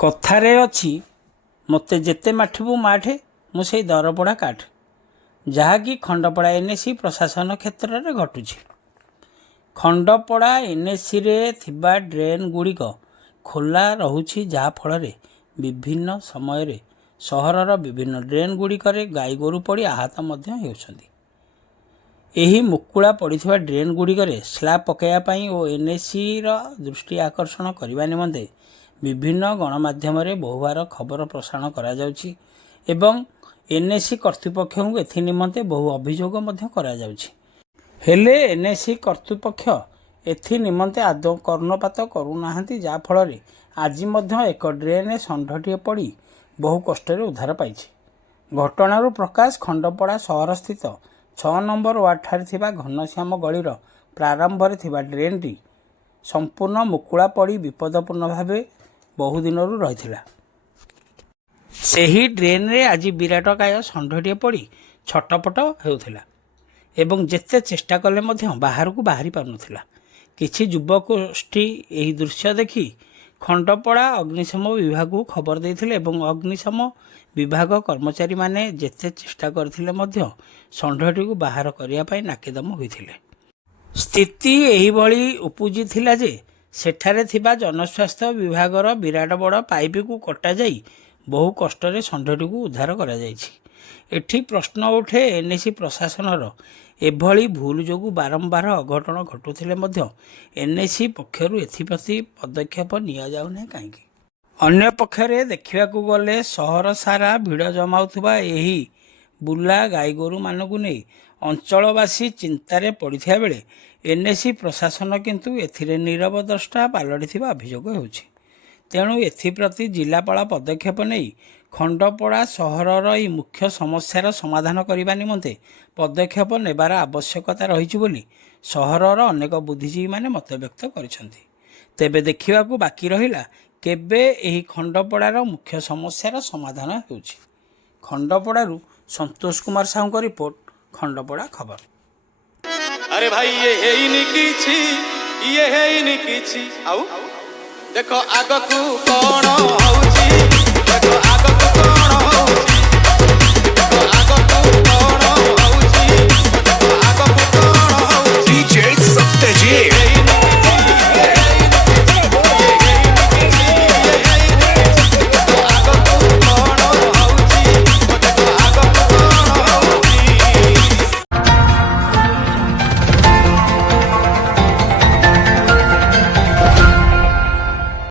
କଥାରେ ଅଛି ମୋତେ ଯେତେ ମାଠିବୁ ମାଠେ ମୁଁ ସେଇ ଦରପୋଡ଼ା କାଠ, ଯାହାକି ଖଣ୍ଡପଡ଼ା ଏନ୍ଏସି ପ୍ରଶାସନ କ୍ଷେତ୍ରରେ ଘଟୁଛି। ଖଣ୍ଡପଡ଼ା ଏନ୍ଏସିରେ ଥିବା ଡ୍ରେନ୍ ଗୁଡ଼ିକ ଖୋଲା ରହୁଛି, ଯାହାଫଳରେ ବିଭିନ୍ନ ସମୟରେ ସହରର ବିଭିନ୍ନ ଡ୍ରେନ୍ ଗୁଡ଼ିକରେ ଗାଈଗୋରୁ ପଡ଼ି ଆହତ ମଧ୍ୟ ହେଉଛନ୍ତି। ଏହି ମୁକୁଳା ପଡ଼ିଥିବା ଡ୍ରେନ୍ ଗୁଡ଼ିକରେ ସ୍ଲାବ୍ ପକାଇବା ପାଇଁ ଓ ଏନ୍ଏସିର ଦୃଷ୍ଟି ଆକର୍ଷଣ କରିବା ନିମନ୍ତେ ବିଭିନ୍ନ ଗଣମାଧ୍ୟମରେ ବହୁବାର ଖବର ପ୍ରସାରଣ କରାଯାଉଛି ଏବଂ ଏନ୍ଏସି କର୍ତ୍ତୃପକ୍ଷଙ୍କୁ ଏଥି ନିମନ୍ତେ ବହୁ ଅଭିଯୋଗ ମଧ୍ୟ କରାଯାଉଛି। ହେଲେ ଏନ୍ଏସି କର୍ତ୍ତୃପକ୍ଷ ଏଥି ନିମନ୍ତେ ଆଦୌ କର୍ଣ୍ଣପାତ କରୁନାହାନ୍ତି, ଯାହାଫଳରେ ଆଜି ମଧ୍ୟ ଏକ ଡ୍ରେନ୍ରେ ଷଣ୍ଢଟିଏ ପଡ଼ି ବହୁ କଷ୍ଟରେ ଉଦ୍ଧାର ପାଇଛି। ଘଟଣାରୁ ପ୍ରକାଶ, ଖଣ୍ଡପଡ଼ା ସହରସ୍ଥିତ 6 ନମ୍ବର ୱାର୍ଡଠାରେ ଥିବା ଘନଶ୍ୟାମ ଗଳିର ପ୍ରାରମ୍ଭରେ ଥିବା ଡ୍ରେନ୍ଟି ସମ୍ପୂର୍ଣ୍ଣ ମୁକୁଳା ପଡ଼ି ବିପଦପୂର୍ଣ୍ଣ ଭାବେ ବହୁ ଦିନରୁ ରହିଥିଲା। ସେହି ଡ୍ରେନ୍ରେ ଆଜି ବିରାଟକାୟ ଷଣ୍ଢଟିଏ ପଡ଼ି ଛଟପଟ ହେଉଥିଲା ଏବଂ ଯେତେ ଚେଷ୍ଟା କଲେ ମଧ୍ୟ ବାହାରକୁ ବାହାରି ପାରୁନଥିଲା। କିଛି ଯୁବଗୋଷ୍ଠୀ ଏହି ଦୃଶ୍ୟ ଦେଖି ଖଣ୍ଡପଡ଼ା ଅଗ୍ନିଶମ ବିଭାଗକୁ ଖବର ଦେଇଥିଲେ ଏବଂ ଅଗ୍ନିଶମ ବିଭାଗ କର୍ମଚାରୀମାନେ ଯେତେ ଚେଷ୍ଟା କରିଥିଲେ ମଧ୍ୟ ଷଣ୍ଢଟିକୁ ବାହାର କରିବା ପାଇଁ ନାକେଦମ ହୋଇଥିଲେ। ସ୍ଥିତି ଏହିଭଳି ଉପୁଜିଥିଲା ଯେ ସେଠାରେ ଥିବା ଜନସ୍ୱାସ୍ଥ୍ୟ ବିଭାଗର ବିରାଟ ବଡ଼ ପାଇପକୁ କଟାଯାଇ ବହୁ କଷ୍ଟରେ ଷଣ୍ଢଟିକୁ ଉଦ୍ଧାର କରାଯାଇଛି। ଏଠି ପ୍ରଶ୍ନ ଉଠେ, ଏନ୍ଏସି ପ୍ରଶାସନର ଏଭଳି ଭୁଲ ଯୋଗୁଁ ବାରମ୍ବାର ଅଘଟଣ ଘଟୁଥିଲେ ମଧ୍ୟ ଏନ୍ଏସି ପକ୍ଷରୁ ଏଥିପ୍ରତି ପଦକ୍ଷେପ ନିଆଯାଉନାହିଁ କାହିଁକି? ଅନ୍ୟପକ୍ଷରେ ଦେଖିବାକୁ ଗଲେ ସହର ସାରା ଭିଡ଼ ଜମାଉଥିବା ଏହି ବୁଲା ଗାଈଗୋରୁମାନଙ୍କୁ ନେଇ ଅଞ୍ଚଳବାସୀ ଚିନ୍ତାରେ ପଡ଼ିଥିବା ବେଳେ ଏନ୍ଏସି ପ୍ରଶାସନ କିନ୍ତୁ ଏଥିରେ ନୀରବ ଦ୍ରଷ୍ଟା ପାଲଟିଥିବା ଅଭିଯୋଗ ହେଉଛି। ତେଣୁ ଏଥିପ୍ରତି ଜିଲ୍ଲାପାଳ ପଦକ୍ଷେପ ନେଇ ଖଣ୍ଡପଡ଼ା ସହରର ଏହି ମୁଖ୍ୟ ସମସ୍ୟାର ସମାଧାନ କରିବା ନିମନ୍ତେ ପଦକ୍ଷେପ ନେବାର ଆବଶ୍ୟକତା ରହିଛି ବୋଲି ସହରର ଅନେକ ବୁଦ୍ଧିଜୀବୀମାନେ ମତବ୍ୟକ୍ତ କରିଛନ୍ତି। ତେବେ ଦେଖିବାକୁ ବାକି ରହିଲା କେବେ ଏହି ଖଣ୍ଡପଡ଼ାର ମୁଖ୍ୟ ସମସ୍ୟାର ସମାଧାନ ହେଉଛି। ଖଣ୍ଡପଡ଼ାରୁ ସନ୍ତୋଷ କୁମାର ସାହୁଙ୍କ ରିପୋର୍ଟ, ଖଣ୍ଡପଡ଼ା ଖବର। अरे भाई ये ହେଇନି କିଛି, ଇଏ ହେଇନି କିଛି, ଆଉ ଦେଖ ଆଗକୁ କଣ